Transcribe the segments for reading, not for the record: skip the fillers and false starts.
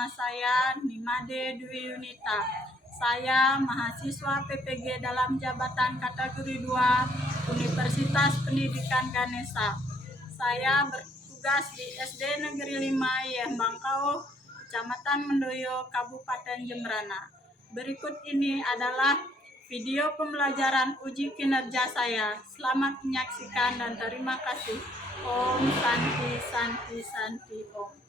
Nama saya Nimade Dwi Yunita. Saya mahasiswa PPG dalam jabatan kategori 2 Universitas Pendidikan Ganesha. Saya bertugas di SD Negeri 5 Yembangkau, Kecamatan Mendoyo, Kabupaten Jembrana. Berikut ini adalah video pembelajaran uji kinerja saya. Selamat menyaksikan dan terima kasih. Om Santi Santi Santi Om.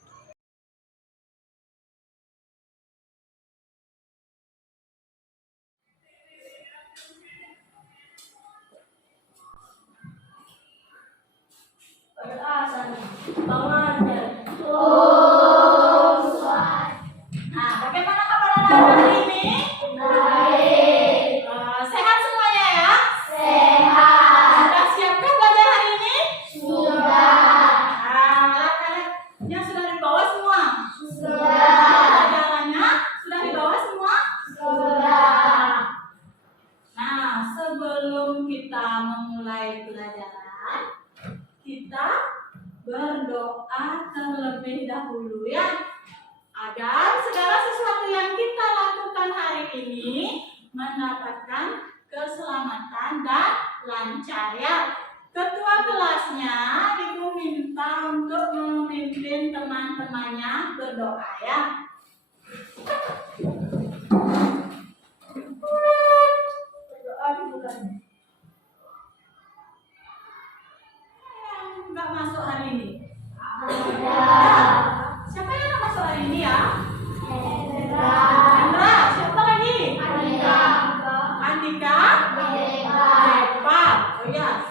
Bagaimana kabar anak-anak hari ini? Baik. Sehat semuanya ya? Sehat. Sudah siapkah belajar hari ini? Sudah. Anak-anaknya sudah dibawa semua? Sudah. Pelajarannya sudah dibawa semua? Sudah. Nah, sebelum kita memulai pelajaran, kita berdoa terlebih dahulu ya, agar segala sesuatu yang kita lakukan hari ini mendapatkan keselamatan dan lancar ya. Ketua kelasnya Ibu minta untuk memimpin teman-temannya berdoa ya. Berdoa dimulai. Nggak masuk hari ini? Siapa yang nggak masuk hari ini ya? Hendra. Siapa lagi? Andika. Depa. Oh ya,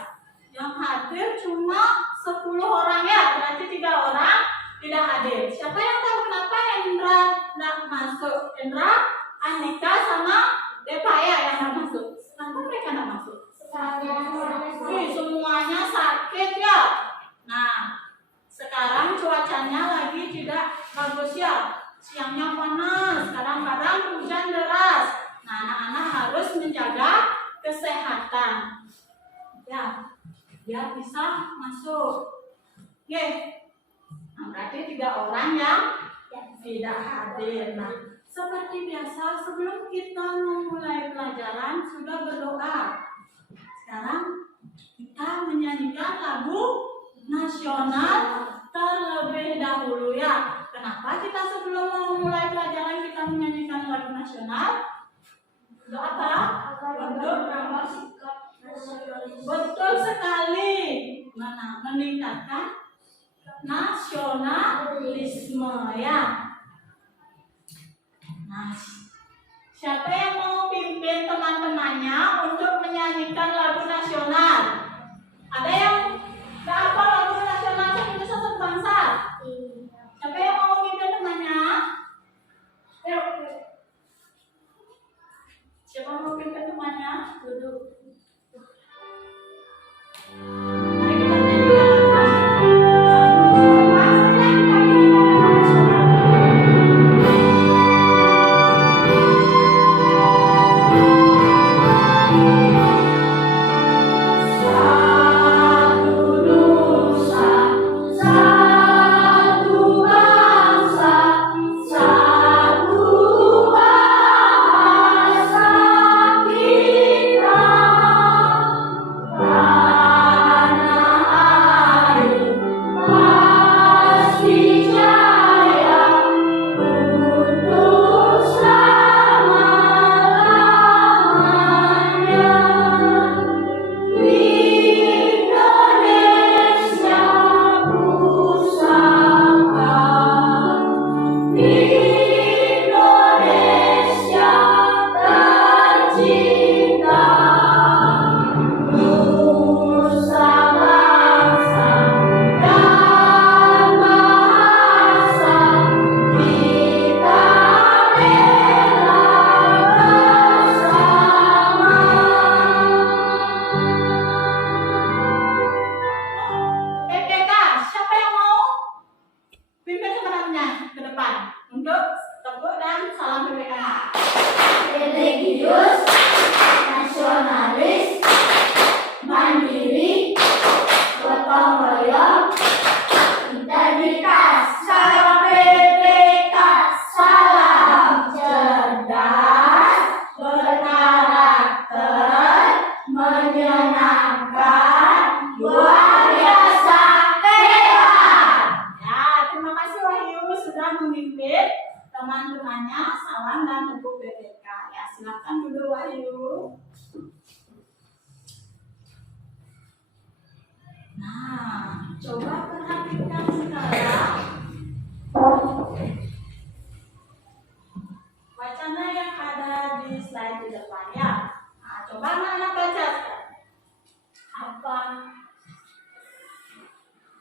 yang hadir cuma 10 orang ya, berarti 3 orang tidak hadir. Siapa yang tahu kenapa Hendra nggak masuk? Hendra, Andika sama Depa ya yang nggak masuk. Kenapa mereka nggak masuk? Semuanya sakit ya. Nah, sekarang cuacanya lagi tidak bagus ya. Siangnya panas, kadang-kadang hujan deras. Nah, anak-anak harus menjaga kesehatan ya, biar bisa masuk. Oke. Nah, berarti 3 orang yang tidak hadir. Nah, seperti biasa sebelum kita memulai pelajaran sudah berdoa. Sekarang kita menyanyikan lagu nasional terlebih dahulu ya. Kenapa kita sebelum memulai pelajaran kita menyanyikan lagu nasional? Untuk apa? Untuk sikap nasionalis. Betul sekali. Meningkatkan nasionalisme ya. Nah, siapa yang mau pimpin teman-temannya untuk menyanyikan lagu nasional? Ada yang nggak apa lagu nasional Indonesia Satu Bangsa? Siapa yang mau pimpin temannya? Siapa mau pimpin temannya? Duduk. Mari kita nyanyikan lagu BPK. Ya, silakan dulu Wahyu. Nah, coba perhatikan sekarang wacana yang ada di slide di depan ya. Nah, coba anak-anak baca sekarang. Apa?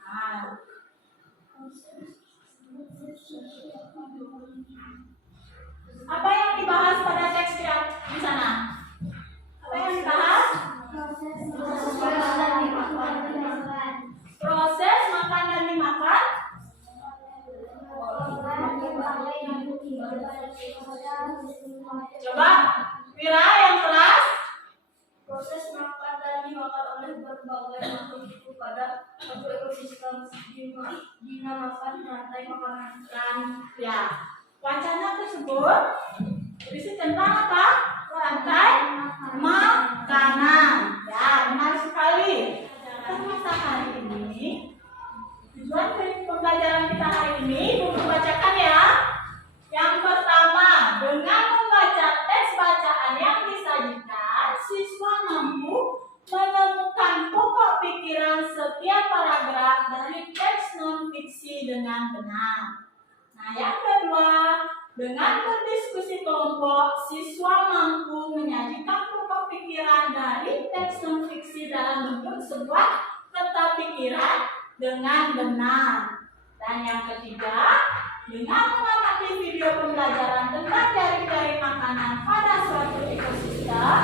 Nah, apa yang dibahas pada teks di sana? Apa yang dibahas? Proses makan dan dimakan. Coba, Wira yang keras. Proses makan dan dimakan oleh berbagai makhluk hidup pada satu ekosistem dinamakan rantai makanan. Ya, wacana tersebut berisi tentang apa? Rantai makanan. Ya, benar sekali. Masa hari ini, tujuan dari pembelajaran kita hari ini, buku bacakan ya. Yang pertama, dengan membaca teks bacaan yang disajikan, siswa mampu menemukan pokok pikiran setiap paragraf dari teks non-fiksi dengan benar. Nah, yang kedua, dengan berdiskusi kelompok, siswa mampu menyajikan pokok pikiran dari teks non-fiksi dalam bentuk sebuah peta pikiran dengan benar. Dan yang ketiga, dengan mengamati video pembelajaran tentang jaring-jaring makanan pada suatu ekosistem,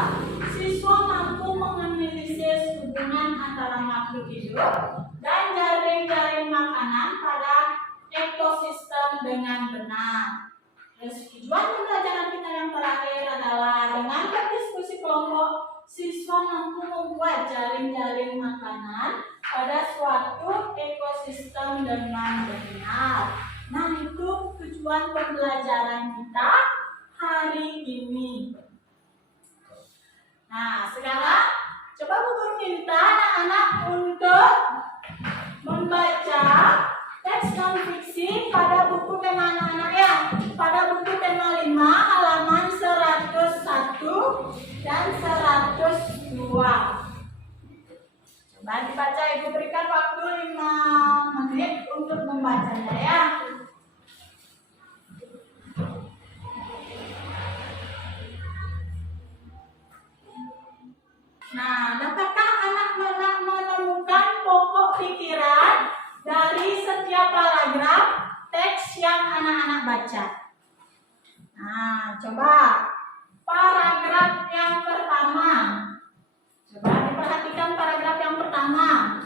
siswa mampu menganalisis hubungan antara makhluk hidup dan jaring-jaring makanan pada ekosistem dengan benar. Terus tujuan pembelajaran kita yang terakhir adalah dengan berdiskusi kelompok, siswa mampu membuat jaring-jaring makanan pada suatu ekosistem dengan benar. Nah, itu tujuan pembelajaran kita hari ini. Nah, sekarang coba Bu Guru minta anak-anak untuk membaca teks non-fiksi pada buku tema anak-anak ya. Pada buku tema 5 halaman 101 dan 102. Coba dibaca, Ibu berikan waktu 5 menit untuk membacanya ya. Nah, dapatkah anak-anak menemukan pokok pikiran dari setiap paragraf teks yang anak-anak baca? Nah, coba paragraf yang pertama. Coba diperhatikan paragraf yang pertama.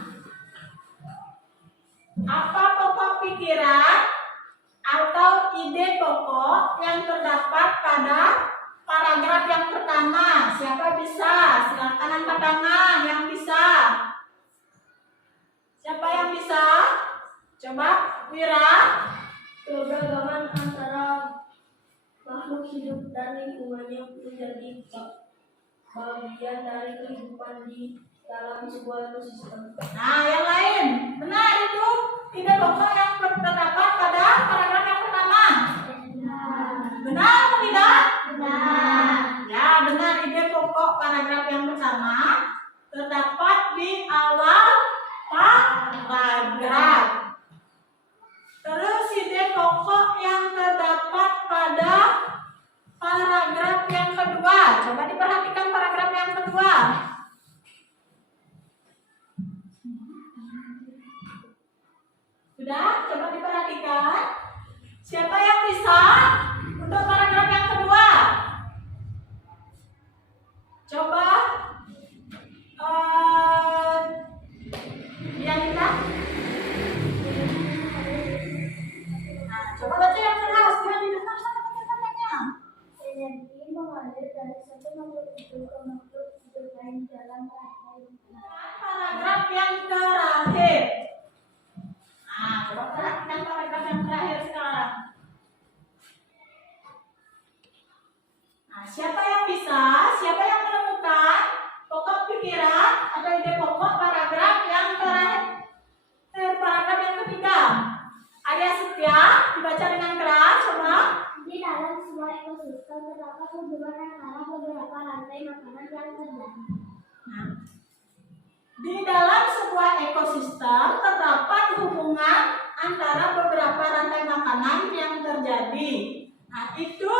Apa pokok pikiran atau ide pokok yang terdapat pada paragraf yang pertama? Siapa bisa? Silakan angkat tangan yang bisa. Siapa yang bisa? Coba Wira. Keberagaman antara makhluk hidup dan lingkungannya menjadi bagian dari kehidupan di dalam sebuah ekosistem. Nah, yang lain. Benar itu ide pokok yang terdapat pada paragraf yang pertama. Benar atau tidak? Benar. Ya, benar, ide pokok paragraf yang pertama terdapat di awal paragraf. Terus ide pokok yang terdapat pada paragraf yang kedua. Coba diperhatikan paragraf yang kedua. Sudah? Coba diperhatikan. Siapa yang bisa untuk paragraf yang kedua? Coba Dianita. Nah, coba baca yang keras biar didengar sama teman-temannya. Energi mengalir dari satu makhluk hidup ke makhluk hidup lain dalam rantai. Paragraf yang terakhir. Nah, coba perhatikan paragraf yang terakhir sekarang. Nah, di dalam sebuah ekosistem terdapat hubungan antara beberapa rantai makanan yang terjadi. Nah, itu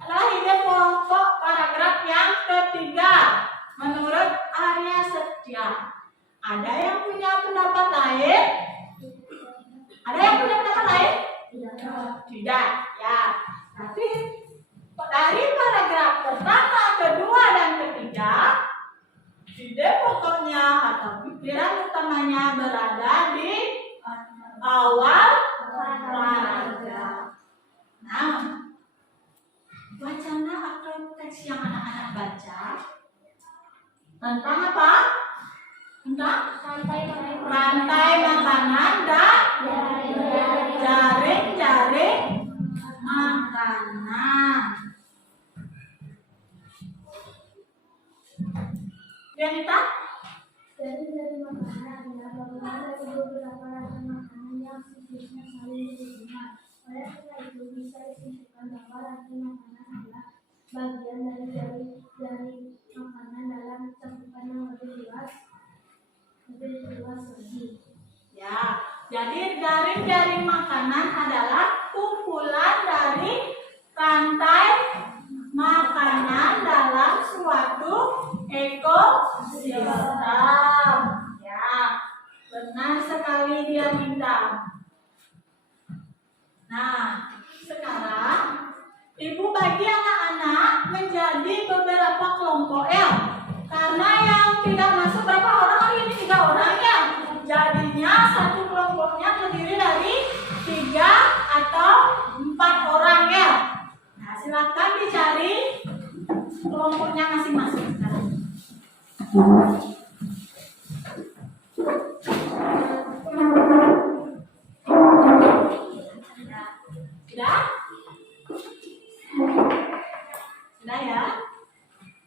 adalah ide pokok paragraf yang ketiga menurut Arya Setia. Ada yang punya pendapat lain? Ada yang punya pendapat lain? Tidak. Ya. Tapi dari paragraf pertama, kedua, dan ketiga, ide pokoknya atau pikiran utamanya berada di awal paragraf. Nah, wacana atau teks yang anak-anak baca tentang apa? Tentang rantai makanan dan jaring-jaring makanan. Yanita? Dari makanan adalah bagian dari beberapa rantai makanan yang siklusnya saling berhubungan. Oleh karena itu bisa disimpulkan bahwa rantai makanan adalah bagian dari makanan dalam cakupan yang lebih luas lagi. Ya, jadi jaring-jaring makanan adalah kumpulan dari rantai makanan dalam suatu ekosistem. Ya, benar sekali dia minta. Nah, sekarang ibu bagi anak-anak menjadi beberapa kelompok ya. Karena yang tidak masuk berapa orang hari ini? 3 orang ya. Jadinya satu kelompoknya terdiri dari 3 atau 4 orang ya. Nah, silakan dicari kelompoknya masing-masing sekarang. Sudah? Sudah ya?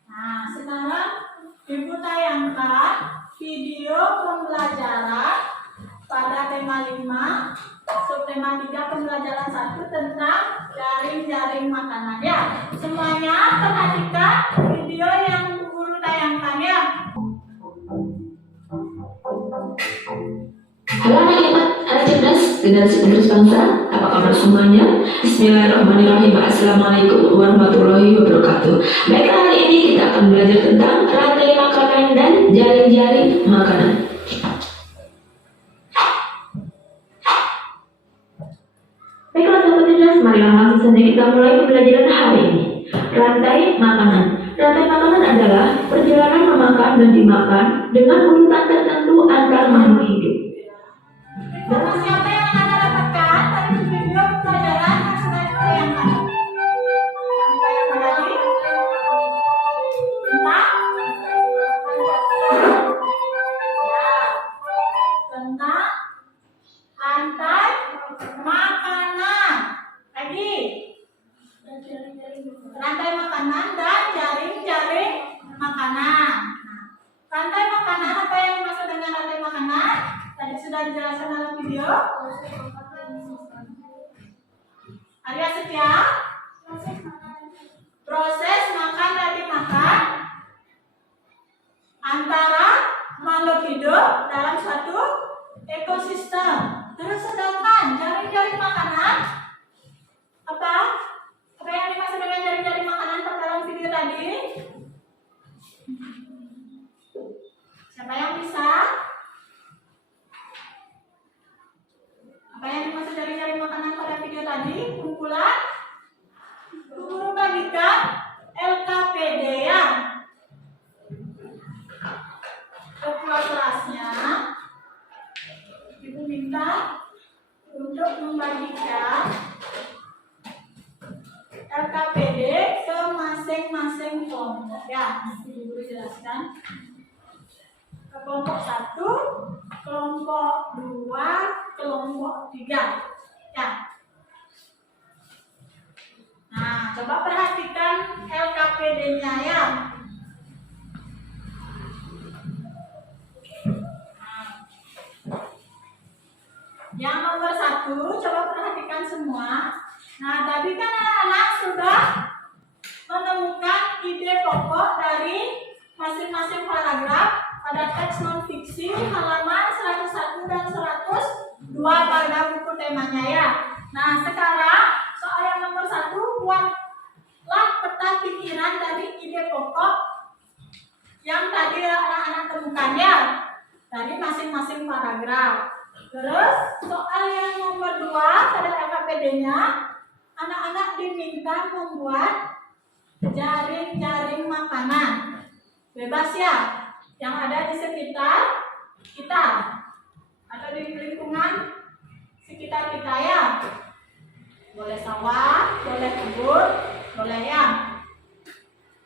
Nah, sekarang ibu tayangkan video pembelajaran pada tema 5, subtema 3 pembelajaran 1 tentang jaring-jaring makanan ya. Semuanya perhatikan video yang guru tayangkan ya. Halo anak cerdas, generasi penerus bangsa, apa kabar semuanya? Bismillahirrahmanirrahim. Assalamualaikum warahmatullahi wabarakatuh. Baiklah, hari ini kita akan belajar tentang rantai makanan dan jaring-jaring makanan. Baiklah sahabat cerdas, marilah langsung saja kita mulai pembelajaran hari ini. Rantai makanan. Rantai makanan adalah perjalanan memakan dan dimakan dengan urutan tertentu antar makhluk hidup. Informasi apa yang Anda dapatkan dari video pembelajaran yang sudah ditayangkan? Yang ditayangkan tadi tentang rantai makanan. Lagi rantai makanan dan jaring-jaring makanan. Rantai makanan, apa yang dimaksud dengan rantai makanan? Tadi sudah dijelaskan dalam video. Arya Setia, proses makan dan dimakan antara makhluk hidup dalam suatu ekosistem. Terus sedangkan jaring-jaring makanan apa? Apa yang dimaksud dengan jaring-jaring makanan dalam video tadi? Siapa yang bisa? Apa yang dimaksud dari jaring makanan pada video tadi? Kumpulan guru bagikan LKPD ya. Kelasnya ibu minta untuk membagikan LKPD ke masing-masing kelompok ya. Ibu jelaskan ke kelompok 1, kelompok 2, kelompok 3 ya. Nah, coba perhatikan LKPD-nya ya. Yang nomor 1, coba perhatikan semua. Nah, tadi kan anak-anak sudah menemukan ide pokok dari masing-masing paragraf pada teks non-fiksi halaman 101 dan 102 pada buku temanya ya. Nah, sekarang soal yang nomor 1, buatlah peta pikiran dari ide pokok yang tadi anak-anak temukan ya, dari masing-masing paragraf. Terus soal yang nomor 2 pada LKPD-nya, anak-anak diminta membuat jaring-jaring makanan bebas ya, yang ada di sekitar kita atau di lingkungan sekitar kita ya. Boleh sawah, boleh kebun, boleh ya.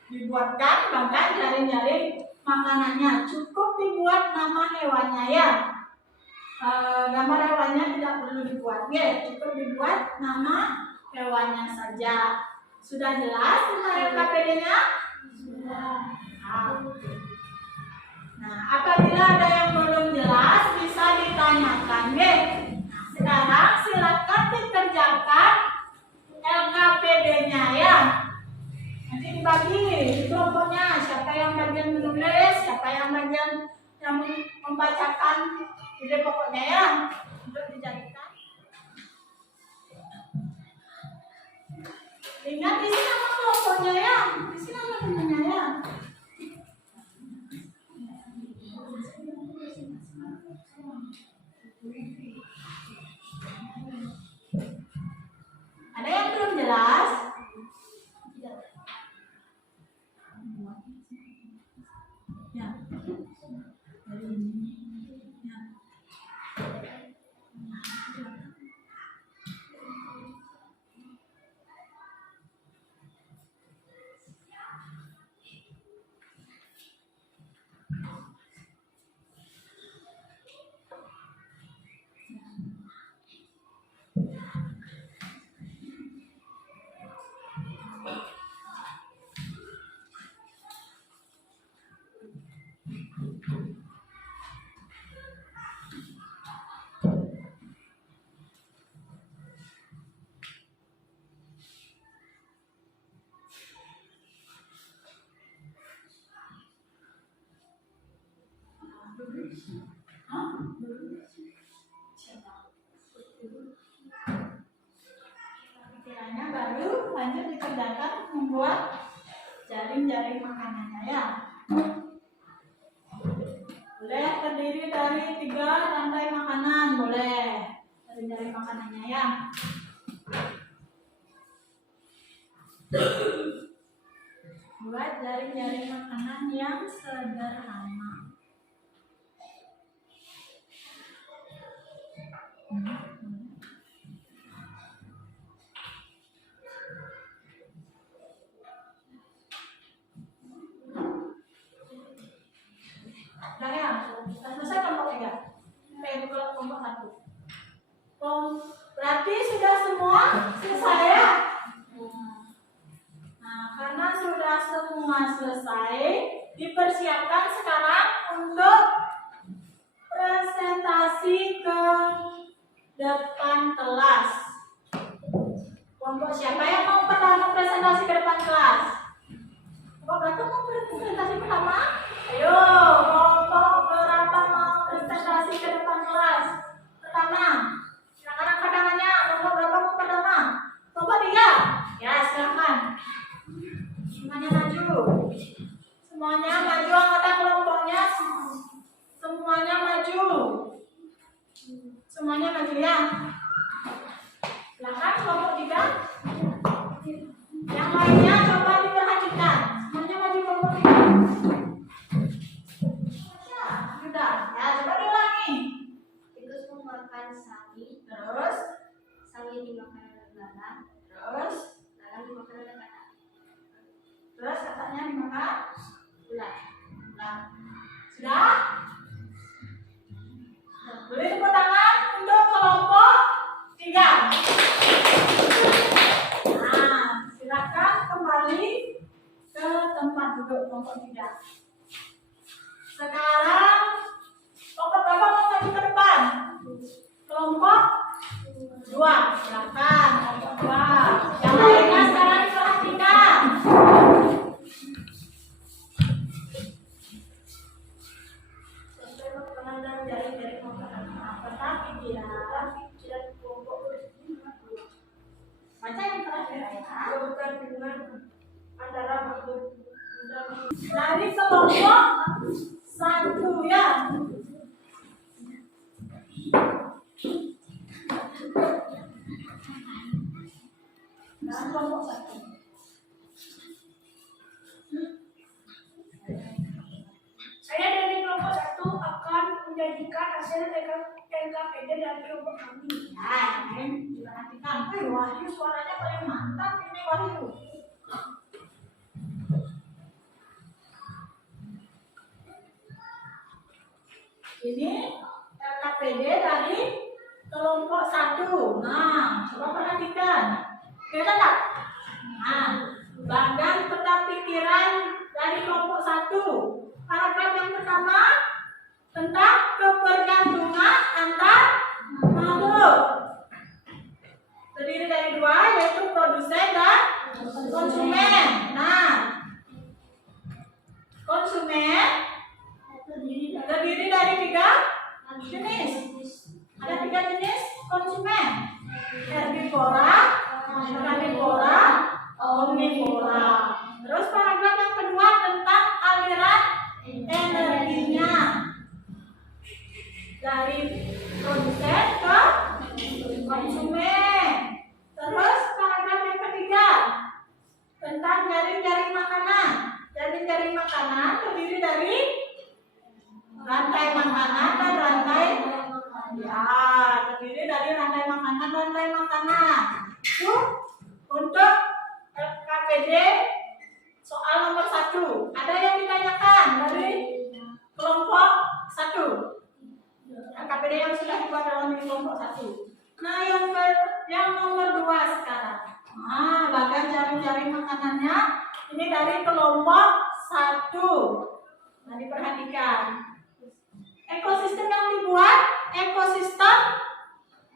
Dibuatkan bahkan jaring-jaring makanannya. Cukup dibuat nama hewannya ya. Gambar hewannya tidak perlu dibuat ya, cukup dibuat nama hewannya saja. Sudah jelas tentang LKPD-nya? Sudah. Nah, apabila ada yang belum jelas bisa ditanyakan ya. Nah, sekarang silakan dikerjakan LKPD-nya ya. Nanti dibagi kelompoknya, siapa yang bagian menulis, siapa yang bagian yang membacakan ide pokoknya ya, untuk dijadikan. Ingat isi nama kelompoknya ya, isi nama temannya ya. Ada yang belum jelas? Ya. Pikirannya baru lanjut dikerjakan membuat jaring-jaring makanannya ya. Boleh terdiri dari 3 rantai makanan, boleh jaring-jaring makanannya ya. Buat jaring-jaring makanan yang sederhana. Nah ya, sudah selesai kelompok 3. Kita buka kelompok 1. Berarti sudah semua selesai ya? Nah, karena sudah semua selesai, dipersiapkan sekarang untuk presentasi ke depan kelas. Kelompok siapa yang mau pertama presentasi ke depan kelas? Kelompok berapa mau presentasi pertama? Ayo, kelompok berapa mau presentasi ke depan kelas? Pertama, silakan angkat tangannya. Kelompok berapa mau pertama? Kelompok 3? Ya, silakan. Semuanya maju. Semuanya maju, anggota kelompoknya. Semuanya maju. Semuanya maju ya. Silakan kelompok 3. Yang lainnya coba diperhatikan. Semuanya maju kelompok 3. Ya, sudah. Ya, coba diulangi. Terus memakan sawi, Terus, sawi dimakan oleh belalang, terus, belalang dimakan oleh katak. terus katanya dimakan ular. Nah, sudah? Boleh tepuk tangan untuk kelompok 3. Nah, silakan kembali ke tempat duduk kelompok 3. Sekarang kelompok berapa mau maju ke depan? Kelompok 2. Silakan kelompok 2. Yang lainnya sekarang diperhatikan. kelompok 1 ya. Nah, kelompok 1. Saya dari kelompok 1 akan menjanjikan hasil LKPD dari kelompok kami. Nah, ini diperhatikan. Wahyu suaranya paling mantap ini Wahyu. Ini LKPD dari kelompok 1. Nah, coba perhatikan. Kelihatan tak? Nah, bagan peta pikiran dari kelompok 1. Paragraf yang pertama tentang ketergantungan antar makhluk. Terdiri dari 2, yaitu produsen dan konsumen. Nah, konsumen terdiri dari 3 jenis. Ada 3 jenis konsumen: herbivora, karnivora, omnivora. Terus paragraf yang kedua tentang aliran energinya dari produsen ke konsumen. Terus paragraf yang ketiga tentang jaring-jaring makanan. Jaring-jaring makanan terdiri dari rantai makanan dan rantai terdiri dari rantai makanan. Itu untuk LKPD soal nomor 1. Ada yang ditanyakan dari kelompok 1? LKPD yang sudah dibuat dalam kelompok 1. Nah, yang nomor 2 sekarang. Nah, bagian jaring-jaring makanannya ini dari kelompok 1. Nah, diperhatikan. Ekosistem yang dibuat ekosistem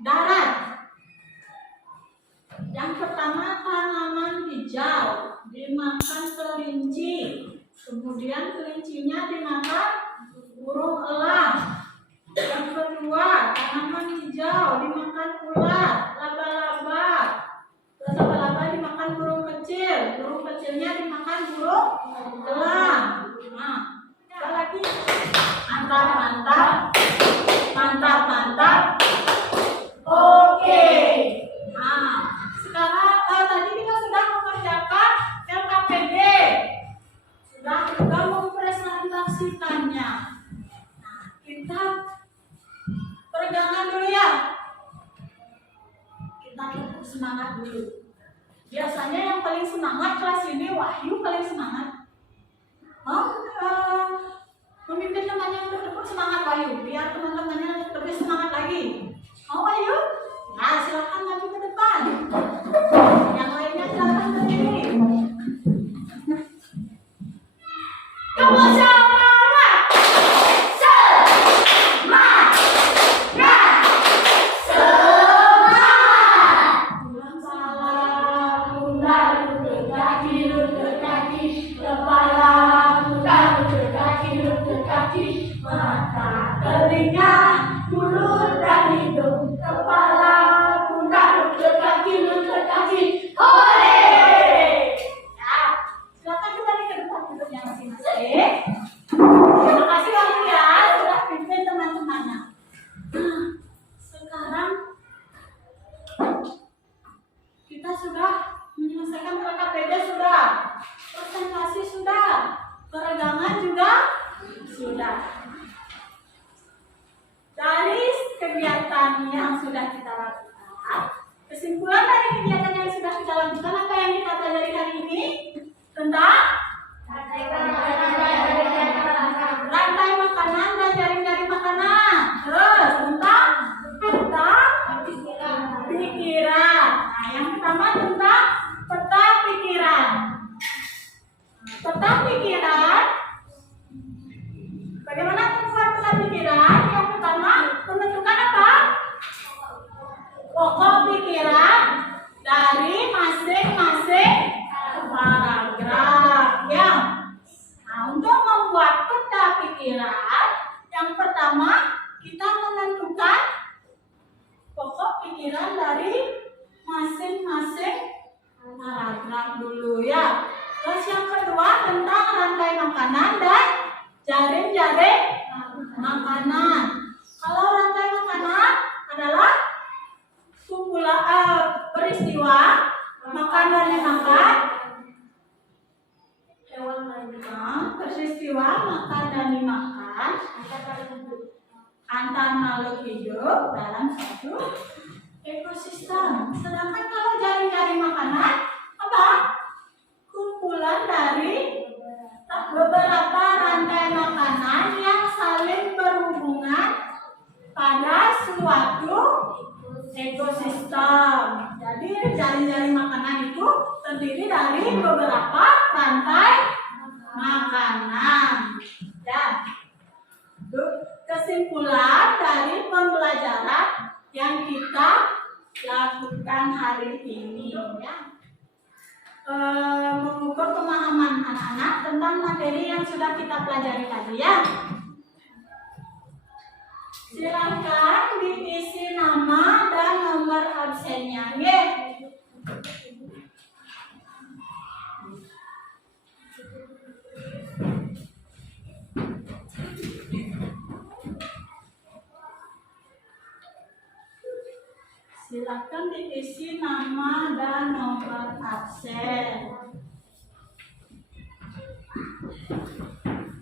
darat. Yang pertama tanaman hijau dimakan kelinci, kemudian kelincinya dimakan burung elang. Yang kedua tanaman hijau dimakan ular, laba-laba. Laba-laba dimakan burung kecil, burung kecilnya dimakan burung elang. Nah, apa lagi? Mantap. Oke. Nah, sekarang tadi kita sudah mengerjakan LKPD, sudah juga mempresentasikannya. Nah, kita peregangan dulu ya. Kita tetap semangat dulu. Biasanya yang paling semangat kelas ini Wahyu paling semangat. Memimpin temannya untuk tetap semangat Wahyu, biar teman-temannya lebih semangat lagi. Mau Wahyu? Nah, silakan maju ke depan. Yang lainnya silakan berdiri. Kamu semangat. Mata, telinga, mulut, dan hidung, kepala, pundak, lutut, kaki, hore! Ya, silakan kembali ke depan duduknya masing-masing. Terima kasih Wahyu ya, sudah pimpin teman-temannya. Nah, sekarang kita sudah menyelesaikan LKPD sudah, presentasi sudah, peregangan juga sudah. Dari kegiatan yang sudah kita lakukan, kesimpulan dari kegiatan yang sudah kita lakukan, apa yang kita pelajari hari ini? Tentang rantai makanan dan jaring-jaring makanan. Terus tentang pikiran. Nah, yang pertama tentang peta pikiran. Peta pikiran. Bagaimana membuat peta pikiran? Yang pertama, menentukan apa? Pokok pikiran dari masing-masing paragraf ya. Nah, untuk membuat peta pikiran, yang pertama kita menentukan pokok pikiran dari masing-masing paragraf dulu ya. Terus yang kedua tentang rantai makanan dan Peristiwa makan dan dimakan antar makhluk hidup dalam satu ekosistem. Sedangkan kalau jaring-jaring makanan apa? Kumpulan dari beberapa rantai makanan yang saling berhubungan pada suatu ekosistem. Jadi jaring-jaring makanan itu terdiri dari beberapa rantai makanan. Ya. Kesimpulan dari pembelajaran yang kita lakukan hari ini, ya. Mengukur pemahaman anak-anak tentang materi yang sudah kita pelajari tadi, ya. Silakan diisi nama dan nomor absennya, ya. Silakan diisi nama dan nomor absen.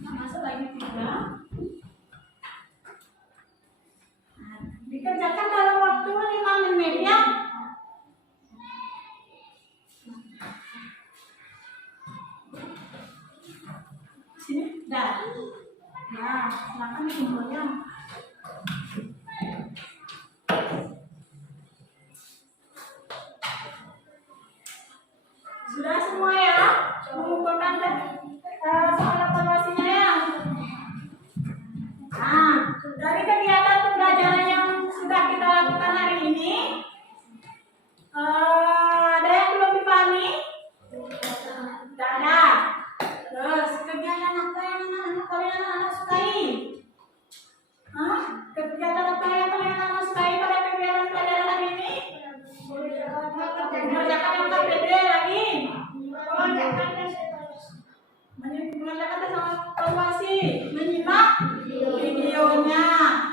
Masuk lagi 3. Dikerjakan dalam waktu 5 menit, ya. Sini, dah. Nah, silakan dikumpulnya. Sudah semua, ya, mengumpulkan soal evaluasinya, ya. Nah, dari kegiatan pembelajaran yang sudah kita lakukan hari ini, ada yang belum dipahami? Tidak ada. Terus kegiatan apa yang anak-anak sukai? Kegiatan apa yang anak-anak sukai pada kegiatan pelajaran hari ini? Mengerjakan LKPD lagi. Mengerjakan tes evaluasi, menyimak videonya.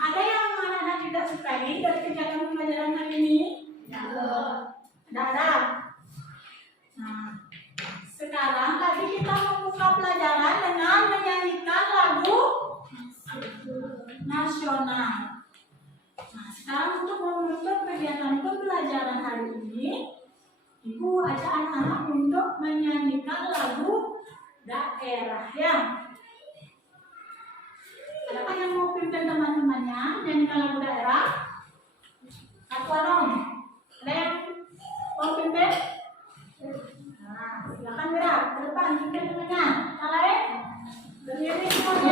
Ada yang anak-anak tidak sukai dari kegiatan pembelajaran hari ini? Tidak ada. Nah, sekarang tadi kita membuka pelajaran dengan menyanyikan lagu nasional. Nah, sekarang untuk menutup kegiatan pembelajaran hari ini, Ibu ajak anak-anak untuk menyanyikan lagu daerah, ya. Adakah yang mau pimpin teman-temannya menyanyikan lagu daerah? Aku Anom. Ada yang mau pimpin? Nah, silakan gerak ke depan pimpin temannya. Yang lain berdiri semuanya.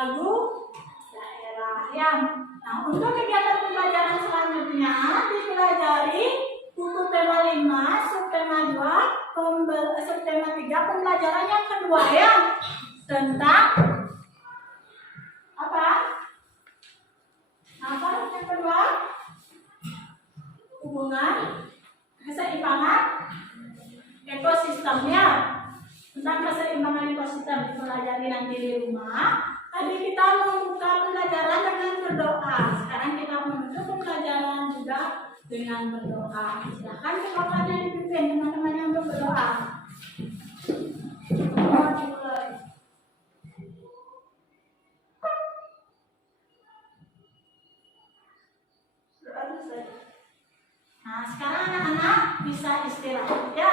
Lagu daerah, ya. Nah, untuk kegiatan pembelajaran selanjutnya dipelajari buku tema 5, subtema 2, subtema 3, pembelajaran yang kedua, ya, tentang apa? Apa yang kedua? Hubungan keseimbangan ekosistemnya. Tentang keseimbangan ekosistem dipelajari nanti di rumah. Tadi kita membuka pembelajaran dengan berdoa. Sekarang kita menutup pembelajaran juga dengan berdoa. Silahkan kelompoknya dipimpin teman-temannya untuk berdoa. Nah, sekarang anak-anak bisa istirahat, ya.